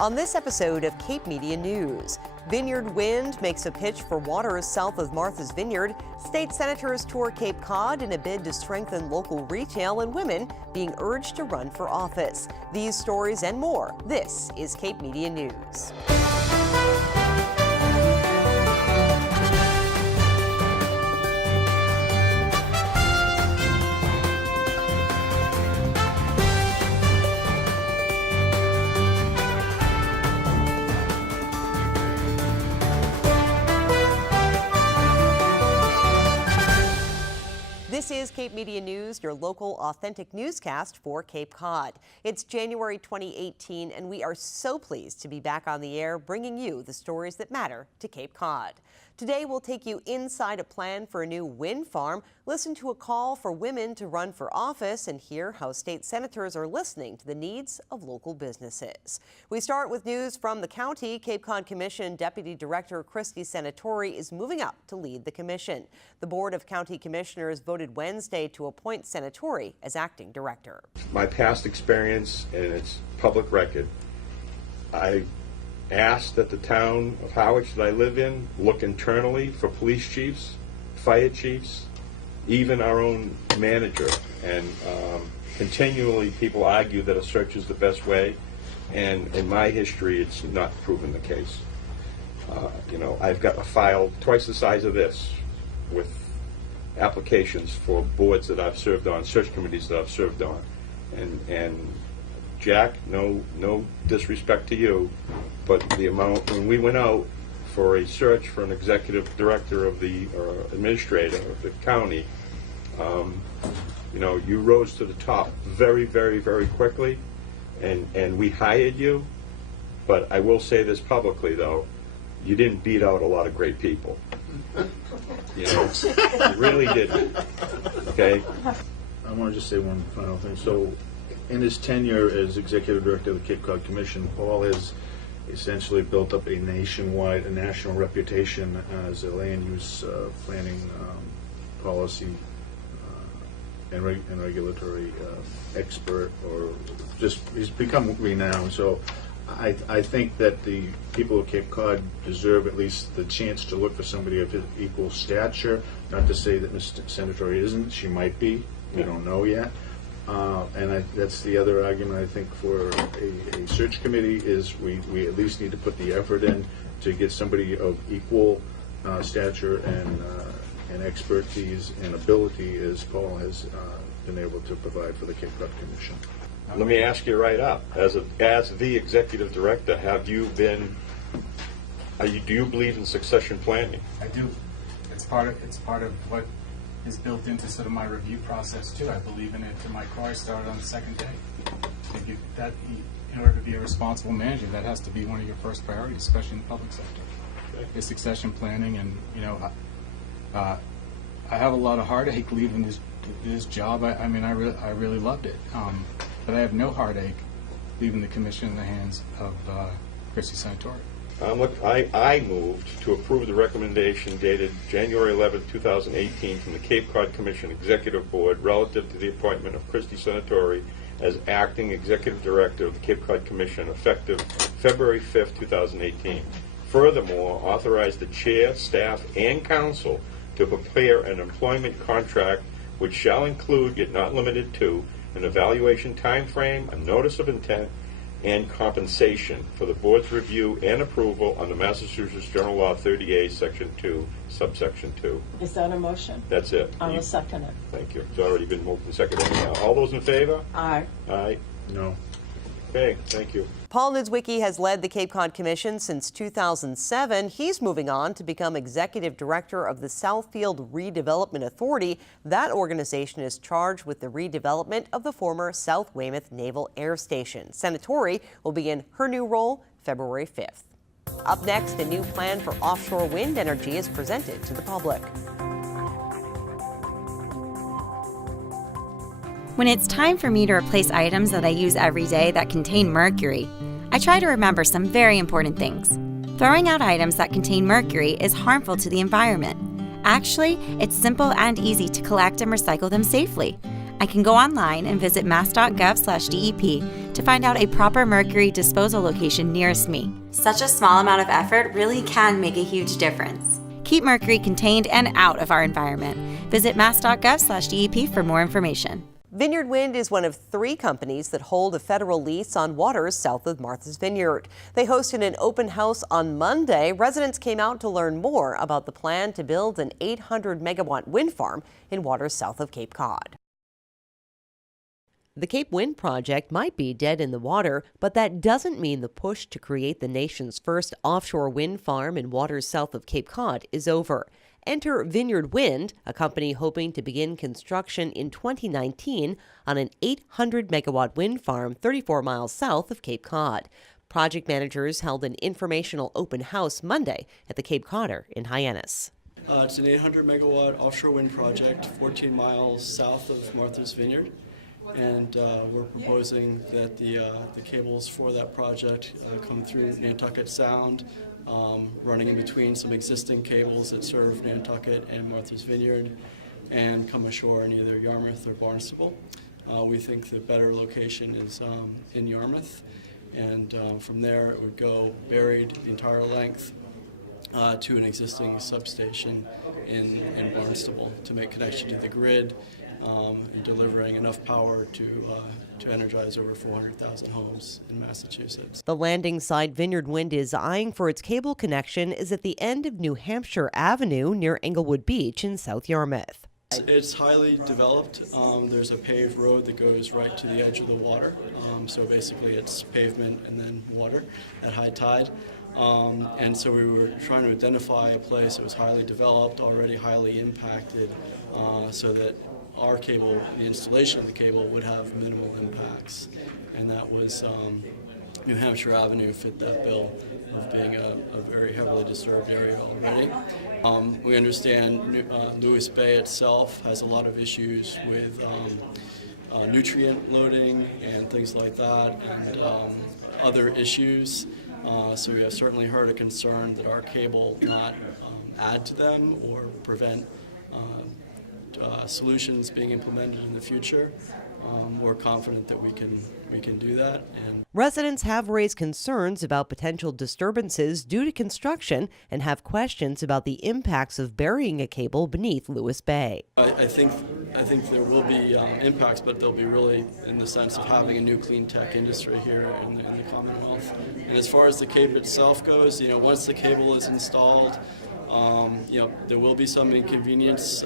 On this episode of Cape Media News, Vineyard Wind makes a pitch for waters south of Martha's Vineyard. State senators tour Cape Cod in a bid to strengthen local retail, and women being urged to run for office. These stories and more. This is Cape Media News. This is Cape Media News, your local authentic newscast for Cape Cod. It's January 2018, and we are so pleased to be back on the air bringing you the stories that matter to Cape Cod. Today, we'll take you inside a plan for a new wind farm, listen to a call for women to run for office, and hear how state senators are listening to the needs of local businesses. We start with news from the county. Cape Cod Commission Deputy Director Christy Senatori is moving up to lead the commission. The Board of County Commissioners voted Wednesday to appoint Senatori as acting director. My past experience, and it's public record, I asked that the town of Harwich that I live in look internally for police chiefs, fire chiefs, even our own manager. And continually people argue that a search is the best way, and in my history it's not proven the case. I've got a file twice the size of this with applications for boards that I've served on, search committees that I've served on. And Jack, no disrespect to you, but the amount, when we went out for a search for an executive director of the, or administrator of the county, you rose to the top very, very, very quickly, and we hired you. But I will say this publicly, though, you didn't beat out a lot of great people. You really didn't. Okay? I want to just say one final thing. So, in his tenure as executive director of the Cape Cod Commission, Paul has essentially built up a national reputation as a land use planning policy and regulatory expert, or just he's become renowned. So I think that the people of Cape Cod deserve at least the chance to look for somebody of equal stature. Not to say that Ms. Senator isn't; she might be. We don't know yet. And that's the other argument I think for a search committee is we at least need to put the effort in to get somebody of equal stature and expertise and ability as Paul has been able to provide for the Cape Cod Commission. Let me ask you right up, as the executive director, do you believe in succession planning? I do. It's part of what is built into sort of my review process too. I believe in it to my core. I started on the second day. I think in order to be a responsible manager, that has to be one of your first priorities, especially in the public sector. Is succession planning, and I have a lot of heartache leaving this job. I really loved it, but I have no heartache leaving the commission in the hands of Christy Senatori. I moved to approve the recommendation dated January 11, 2018 from the Cape Cod Commission Executive Board relative to the appointment of Christy Senatori as acting Executive Director of the Cape Cod Commission effective February 5, 2018. Furthermore, authorize the Chair, staff, and Council to prepare an employment contract which shall include, yet not limited to, an evaluation time frame, a notice of intent, and compensation for the board's review and approval under Massachusetts General Law 30A, Section 2, Subsection 2. Is that a motion? That's it. I will second it. Thank you. It's already been moved and seconded. All those in favor? Aye. Aye. No. Okay, thank you. Paul Niedzwiecki has led the Cape Cod Commission since 2007. He's moving on to become executive director of the Southfield Redevelopment Authority. That organization is charged with the redevelopment of the former South Weymouth Naval Air Station. Senatori will begin her new role February 5th. Up next, a new plan for offshore wind energy is presented to the public. When it's time for me to replace items that I use every day that contain mercury, I try to remember some very important things. Throwing out items that contain mercury is harmful to the environment. Actually, it's simple and easy to collect and recycle them safely. I can go online and visit mass.gov/DEP to find out a proper mercury disposal location nearest me. Such a small amount of effort really can make a huge difference. Keep mercury contained and out of our environment. Visit mass.gov/DEP for more information. Vineyard Wind is one of 3 companies that hold a federal lease on waters south of Martha's Vineyard. They hosted an open house on Monday. Residents came out to learn more about the plan to build an 800 megawatt wind farm in waters south of Cape Cod. The Cape Wind project might be dead in the water, but that doesn't mean the push to create the nation's first offshore wind farm in waters south of Cape Cod is over. Enter Vineyard Wind, a company hoping to begin construction in 2019 on an 800 megawatt wind farm 34 miles south of Cape Cod. Project managers held an informational open house Monday at the Cape Codder in Hyannis. It's an 800 megawatt offshore wind project 14 miles south of Martha's Vineyard. And we're proposing that the cables for that project come through Nantucket Sound, running in between some existing cables that serve Nantucket and Martha's Vineyard, and come ashore in either Yarmouth or Barnstable. We think the better location is in Yarmouth, and from there it would go buried the entire length to an existing substation in Barnstable to make connection to the grid. And delivering enough power to energize over 400,000 homes in Massachusetts. The landing site Vineyard Wind is eyeing for its cable connection is at the end of New Hampshire Avenue near Englewood Beach in South Yarmouth. It's highly developed. There's a paved road that goes right to the edge of the water. So basically it's pavement and then water at high tide. And so we were trying to identify a place that was highly developed, already highly impacted, so that our cable, the installation of the cable, would have minimal impacts. And that was New Hampshire Avenue fit that bill of being a very heavily disturbed area already. We understand Lewis Bay itself has a lot of issues with nutrient loading and things like that, and other issues. So we have certainly heard a concern that our cable not add to them or prevent solutions being implemented in the future. We're confident that we can do that. And residents have raised concerns about potential disturbances due to construction and have questions about the impacts of burying a cable beneath Lewis Bay. I think there will be impacts, but they'll be really in the sense of having a new clean tech industry here in the Commonwealth. And as far as the Cape itself goes, once the cable is installed, there will be some inconvenience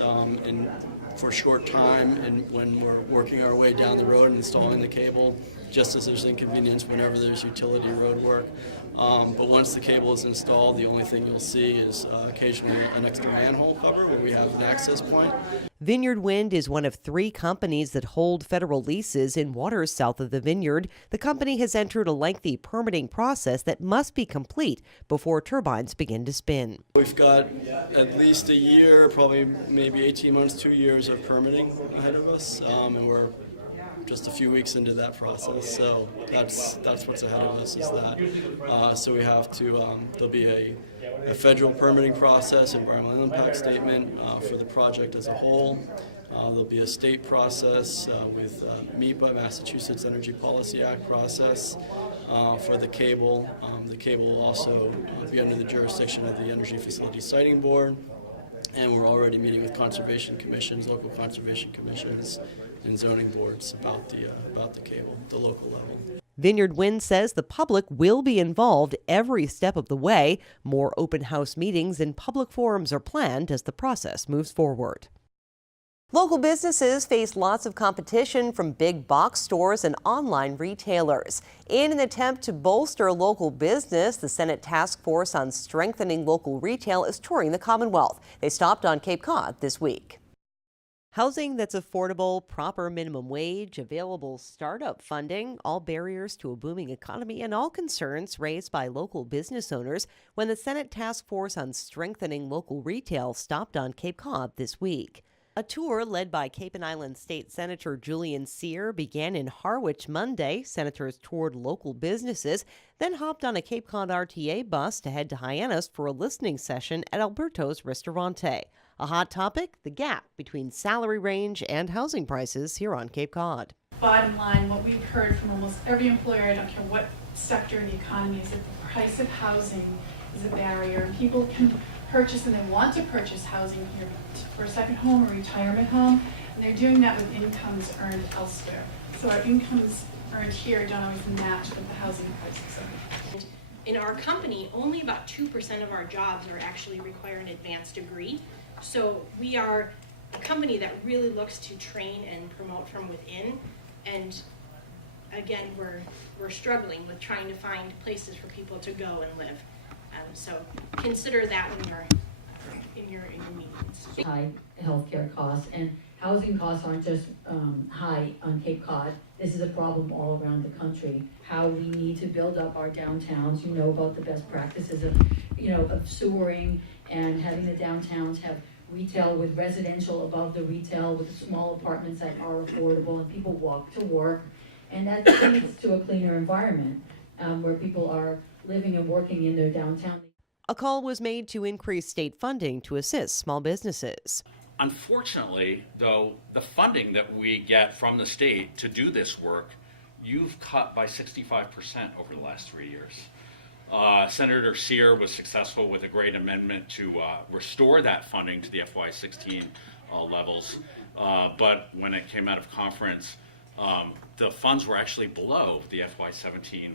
for a short time, and when we're working our way down the road and installing the cable, just as there's inconvenience whenever there's utility road work. But once the cable is installed, the only thing you'll see is occasionally an extra manhole cover where we have an access point. Vineyard Wind is one of 3 companies that hold federal leases in waters south of the Vineyard. The company has entered a lengthy permitting process that must be complete before turbines begin to spin. We've got at least a year, probably maybe 18 months, 2 years of permitting ahead of us, and we're just a few weeks into that process, so that's what's ahead of us is that. So we have to, there'll be a federal permitting process, environmental impact statement for the project as a whole. There'll be a state process with MEPA, Massachusetts Energy Policy Act process for the cable. The cable will also be under the jurisdiction of the Energy Facility Siting Board. And we're already meeting with conservation commissions, local conservation commissions, and zoning boards about the cable, the local level. Vineyard Wind says the public will be involved every step of the way. More open house meetings and public forums are planned as the process moves forward. Local businesses face lots of competition from big box stores and online retailers. In an attempt to bolster local business, the Senate Task Force on Strengthening Local Retail is touring the Commonwealth. They stopped on Cape Cod this week. Housing that's affordable, proper minimum wage, available startup funding, all barriers to a booming economy and all concerns raised by local business owners when the Senate Task Force on Strengthening Local Retail stopped on Cape Cod this week. A tour led by Cape and Island State Senator Julian Sear began in Harwich Monday. Senators toured local businesses, then hopped on a Cape Cod RTA bus to head to Hyannis for a listening session at Alberto's Ristorante. A hot topic, the gap between salary range and housing prices here on Cape Cod. Bottom line, what we've heard from almost every employer, I don't care what sector in the economy, is that the price of housing is a barrier. People can purchase and they want to purchase housing here for a second home or retirement home, and they're doing that with incomes earned elsewhere. So our incomes earned here don't always match what the housing prices are. In our company, only about 2% of our jobs are actually require an advanced degree. So we are a company that really looks to train and promote from within. And again, we're struggling with trying to find places for people to go and live. So consider that when you're in your meetings. High healthcare costs, and housing costs aren't just high on Cape Cod. This is a problem all around the country. How we need to build up our downtowns. You know about the best practices of, of sewering and having the downtowns have retail with residential above the retail with small apartments that are affordable and people walk to work, and that leads to a cleaner environment where people are living and working in their downtown. A call was made to increase state funding to assist small businesses. Unfortunately, though, the funding that we get from the state to do this work, you've cut by 65% over the last 3 years. Senator Sear was successful with a great amendment to restore that funding to the FY16 levels, but when it came out of conference, the funds were actually below the FY17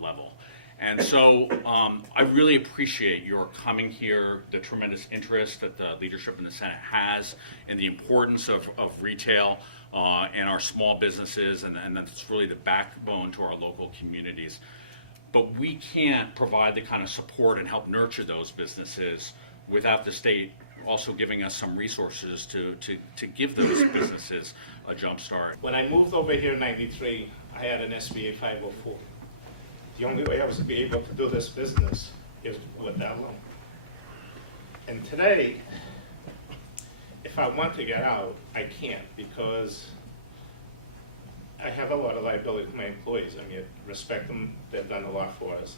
level. And so I really appreciate your coming here, the tremendous interest that the leadership in the Senate has in the importance of retail and our small businesses, and that's really the backbone to our local communities. But we can't provide the kind of support and help nurture those businesses without the state also giving us some resources to give those businesses a jump start. When I moved over here in '93, I had an SBA 504. The only way I was to be able to do this business is with that loan. And today, if I want to get out, I can't, because I have a lot of liability to my employees. I mean, I respect them, they've done a lot for us.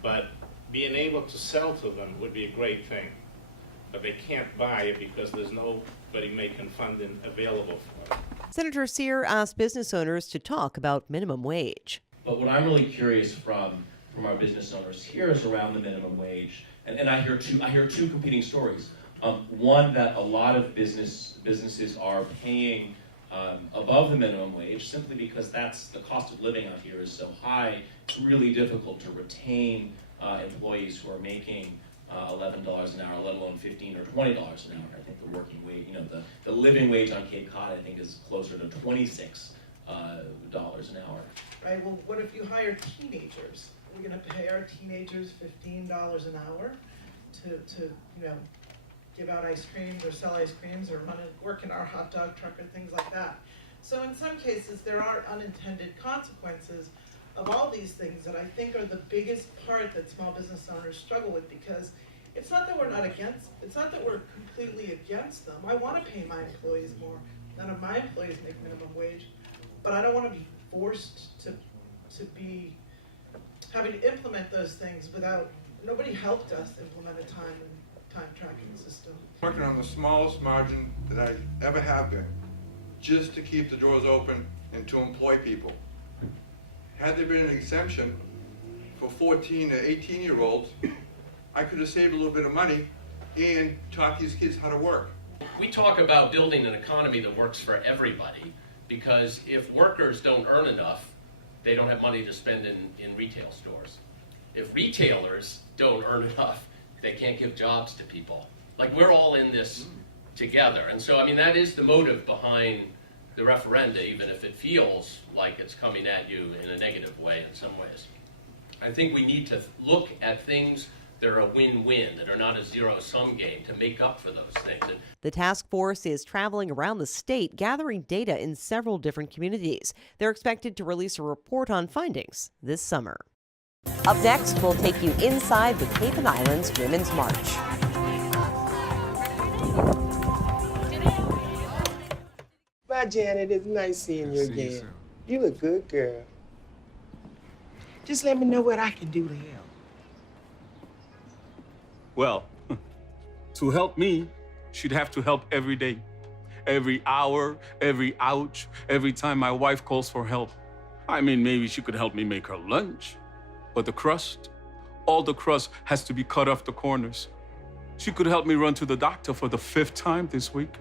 But being able to sell to them would be a great thing. But they can't buy it because there's nobody making funding available for it. Senator Sear asked business owners to talk about minimum wage. But what I'm really curious from our business owners here is around the minimum wage, and I hear two competing stories. One, that a lot of businesses are paying above the minimum wage simply because that's the cost of living out here is so high. It's really difficult to retain employees who are making $11 an hour, let alone $15 or $20 an hour. I think the working wage, the living wage on Cape Cod, I think, is closer to $26 an hour. Right, well, what if you hire teenagers? We're gonna pay our teenagers $15 an hour to give out ice creams or sell ice creams or work in our hot dog truck or things like that. So in some cases, there are unintended consequences of all these things that I think are the biggest part that small business owners struggle with, because it's not that we're completely against them. I wanna pay my employees more. None of my employees make minimum wage, but I don't wanna be forced to be having to implement those things without, nobody helped us implement a time tracking system. Working on the smallest margin that I ever have been, just to keep the doors open and to employ people. Had there been an exemption for 14 to 18-year-olds, I could have saved a little bit of money and taught these kids how to work. We talk about building an economy that works for everybody, because if workers don't earn enough, they don't have money to spend in retail stores. If retailers don't earn enough, they can't give jobs to people. Like, we're all in this together. And so, I mean, that is the motive behind the referenda, even if it feels like it's coming at you in a negative way in some ways. I think we need to look at things that are a win-win, that are not a zero-sum game, to make up for those things. The task force is traveling around the state, gathering data in several different communities. They're expected to release a report on findings this summer. Up next, we'll take you inside the Cape and Islands Women's March. Bye, Janet. It's nice seeing you again. You look good, girl. Just let me know what I can do to help. Well, to help me, she'd have to help every day. Every hour, every ouch, every time my wife calls for help. I mean, maybe she could help me make her lunch. But the crust, all the crust has to be cut off the corners. She could help me run to the doctor for the 5th time this week.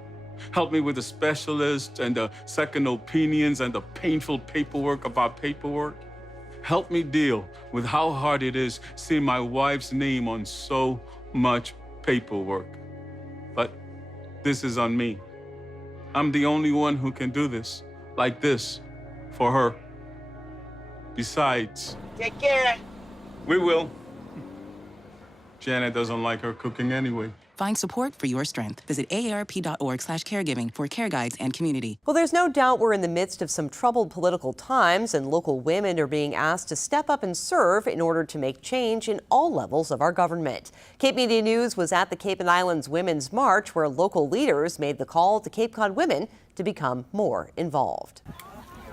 Help me with the specialist and the second opinions and the painful paperwork about paperwork. Help me deal with how hard it is seeing my wife's name on so much paperwork. But this is on me. I'm the only one who can do this, like this, for her. Besides, Take care. we will. Janet doesn't like her cooking anyway. Find support for your strength. Visit aarp.org/caregiving for care guides and community. Well, there's no doubt we're in the midst of some troubled political times, and local women are being asked to step up and serve in order to make change in all levels of our government. Cape Media News was at the Cape and Islands Women's March, where local leaders made the call to Cape Cod women to become more involved.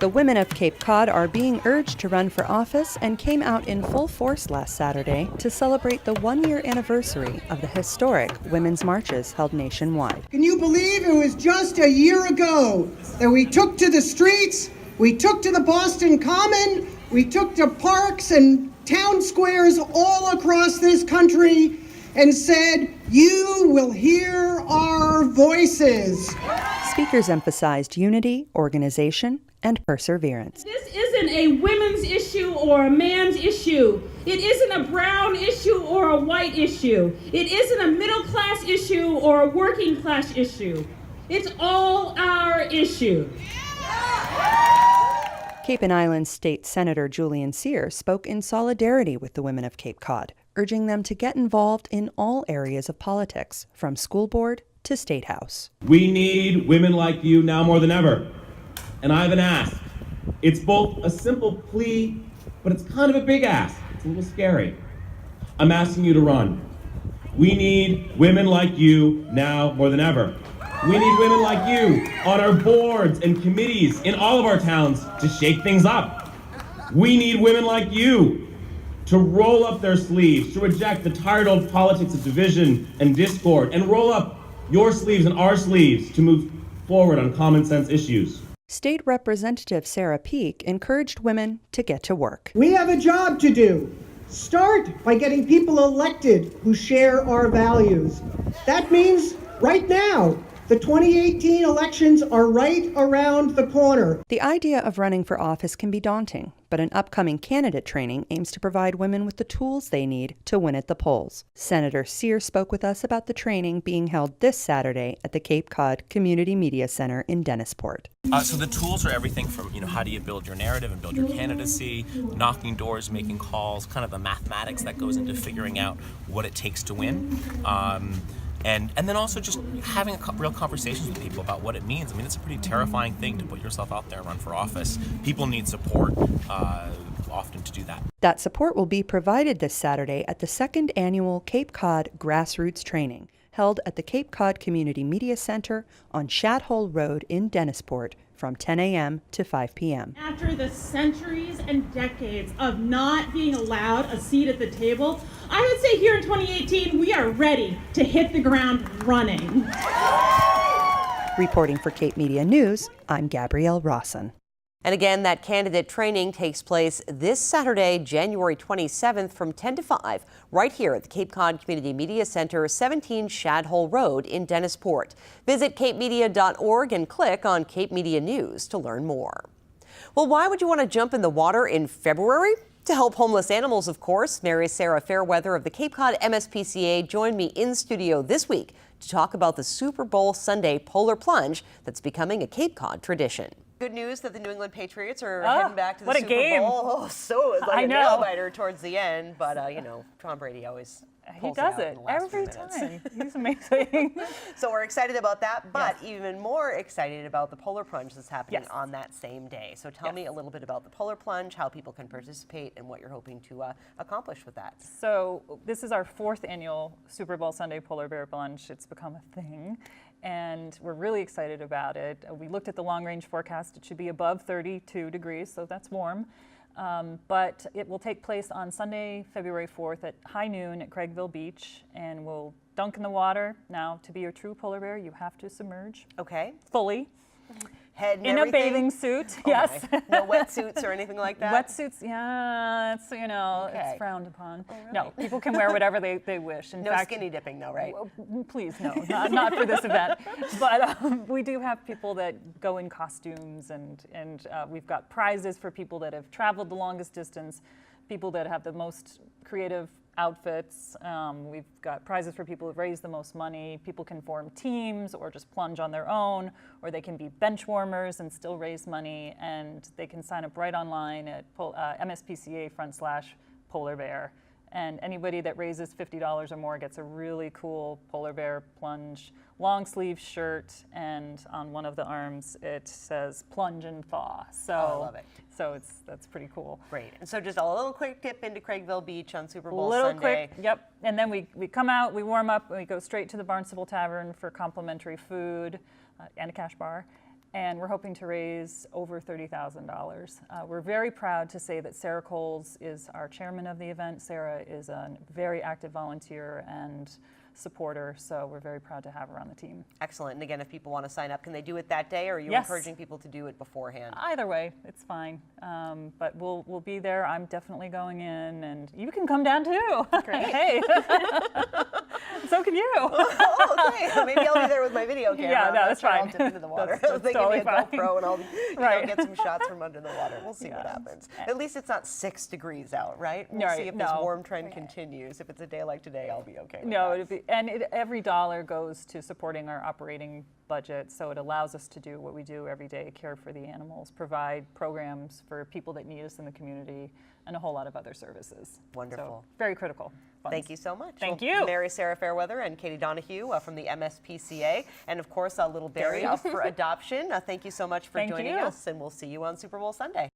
The women of Cape Cod are being urged to run for office and came out in full force last Saturday to celebrate the 1-year anniversary of the historic women's marches held nationwide. Can you believe it was just a year ago that we took to the streets, we took to the Boston Common, we took to parks and town squares all across this country and said, "You will hear our voices." Speakers emphasized unity, organization, and perseverance. This isn't a women's issue or a man's issue. It isn't a brown issue or a white issue. It isn't a middle class issue or a working class issue. It's all our issue. Cape and Islands State Senator Julian Cyr spoke in solidarity with the women of Cape Cod, urging them to get involved in all areas of politics, from school board to state house. We need women like you now more than ever. And I have an ask. It's both a simple plea, but it's kind of a big ask. It's a little scary. I'm asking you to run. We need women like you now more than ever. We need women like you on our boards and committees in all of our towns to shake things up. We need women like you to roll up their sleeves, to reject the tired old politics of division and discord, and roll up your sleeves and our sleeves to move forward on common sense issues. State Representative Sarah Peake encouraged women to get to work. We have a job to do. Start by getting people elected who share our values. That means right now. The 2018 elections are right around the corner. The idea of running for office can be daunting, but an upcoming candidate training aims to provide women with the tools they need to win at the polls. Senator Cyr spoke with us about the training being held this Saturday at the Cape Cod Community Media Center in Dennisport. So the tools are everything from, how do you build your narrative and build your candidacy, knocking doors, making calls, kind of the mathematics that goes into figuring out what it takes to win. And then also just having real conversations with people about what it means. I mean, it's a pretty terrifying thing to put yourself out there and run for office. People need support often to do that. That support will be provided this Saturday at the 2nd annual Cape Cod Grassroots Training, held at the Cape Cod Community Media Center on Shadhole Road in Dennisport from 10 a.m. to 5 p.m. After the centuries and decades of not being allowed a seat at the table, I would say here in 2018, we are ready to hit the ground running. Reporting for Cape Media News, I'm Gabrielle Rawson. And again, that candidate training takes place this Saturday, January 27th from 10 to 5, right here at the Cape Cod Community Media Center, 17 Shadhole Road in Dennisport. Visit capemedia.org and click on Cape Media News to learn more. Well, why would you want to jump in the water in February? To help homeless animals, of course. Mary Sarah Fairweather of the Cape Cod MSPCA joined me in studio this week to talk about the Super Bowl Sunday polar plunge that's becoming a Cape Cod tradition. Good news that the New England Patriots are heading back to the Super Bowl. Oh, so it was like a nail-biter towards the end, but Tom Brady always he does it every time. He's amazing. So we're excited about that, but even more excited about the polar plunge that's happening on that same day. So tell me a little bit about the polar plunge, how people can participate, and what you're hoping to accomplish with that. So this is our 4th annual Super Bowl Sunday Polar Bear Plunge. It's become a thing, and we're really excited about it. We looked at the long-range forecast. It should be above 32 degrees, so that's warm. But it will take place on Sunday, February 4th at high noon at Craigville Beach, and we'll dunk in the water. Now, to be a true polar bear, you have to submerge. Okay. Fully. Head and in everything? a bathing suit, Oh yes. my. No wetsuits or anything like that? Wetsuits, yeah, it's, Okay. it's frowned upon. Oh, really? No, people can wear whatever they wish. In No fact, skinny dipping, though, right? Please, no, not for this event. But we do have people that go in costumes, and we've got prizes for people that have traveled the longest distance, people that have the most creative outfits. We've got prizes for people who've raised the most money. People can form teams or just plunge on their own, or they can be bench warmers and still raise money, and they can sign up right online at MSPCA/polar bear. And anybody that raises $50 or more gets a really cool polar bear plunge long sleeve shirt, and on one of the arms it says plunge and thaw. So I love it. So that's pretty cool. Great. And so just a little quick dip into Craigville Beach on Super Bowl Little Sunday. quick, yep. And then we come out, we warm up, and we go straight to the Barnstable Tavern for complimentary food and a cash bar. And we're hoping to raise over $30,000. We're very proud to say that Sarah Coles is our chairman of the event. Sarah is a very active volunteer and supporter, so we're very proud to have her on the team. Excellent. And again, if people want to sign up, can they do it that day, or are you Yes. encouraging people to do it beforehand? Either way, it's fine. But we'll be there. I'm definitely going in, and you can come down too. Great. Hey. So can you. Oh, okay. Maybe I'll be there with my video camera. Yeah, no, that's I'll fine. dip into the water. That's They totally give me a fine. GoPro and I'll Right. get some shots from under the water. We'll see what Yeah. happens. At least it's not 6 degrees out, right? We'll Right, see if this no. warm trend continues. If it's a day like today, I'll be okay with No, that. every dollar goes to supporting our operating budget, so it allows us to do what we do every day, care for the animals, provide programs for people that need us in the community, and a whole lot of other services. Wonderful. So, very critical funds. Thank you so much. Thank Well, you. Mary Sarah Fairweather and Katie Donahue from the MSPCA, and of course, little Barry up for adoption. Thank you so much for Thank joining you. us, and we'll see you on Super Bowl Sunday.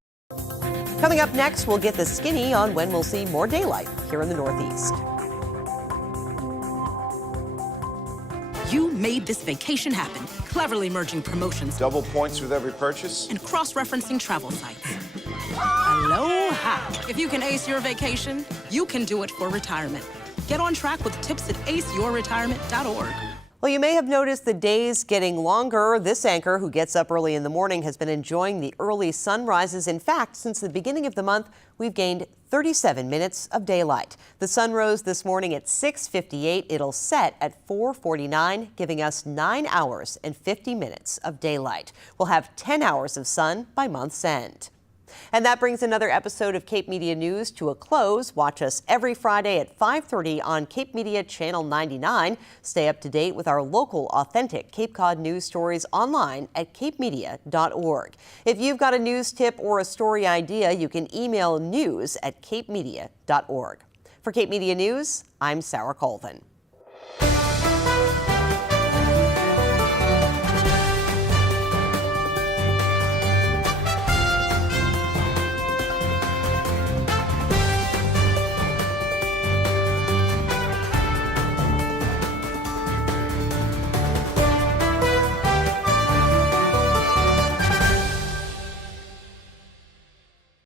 Coming up next, we'll get the skinny on when we'll see more daylight here in the Northeast. You made this vacation happen, cleverly merging promotions. Double points with every purchase. And cross-referencing travel sites. Aloha! If you can ace your vacation, you can do it for retirement. Get on track with tips at aceyourretirement.org. Well, you may have noticed the days getting longer. This anchor, who gets up early in the morning, has been enjoying the early sunrises. In fact, since the beginning of the month, we've gained 37 minutes of daylight. The sun rose this morning at 6:58. It'll set at 4:49, giving us 9 hours and 50 minutes of daylight. We'll have 10 hours of sun by month's end. And that brings another episode of Cape Media News to a close. Watch us every Friday at 5:30 on Cape Media Channel 99. Stay up to date with our local, authentic Cape Cod news stories online at capemedia.org. If you've got a news tip or a story idea, you can email news@capemedia.org. For Cape Media News, I'm Sarah Colvin.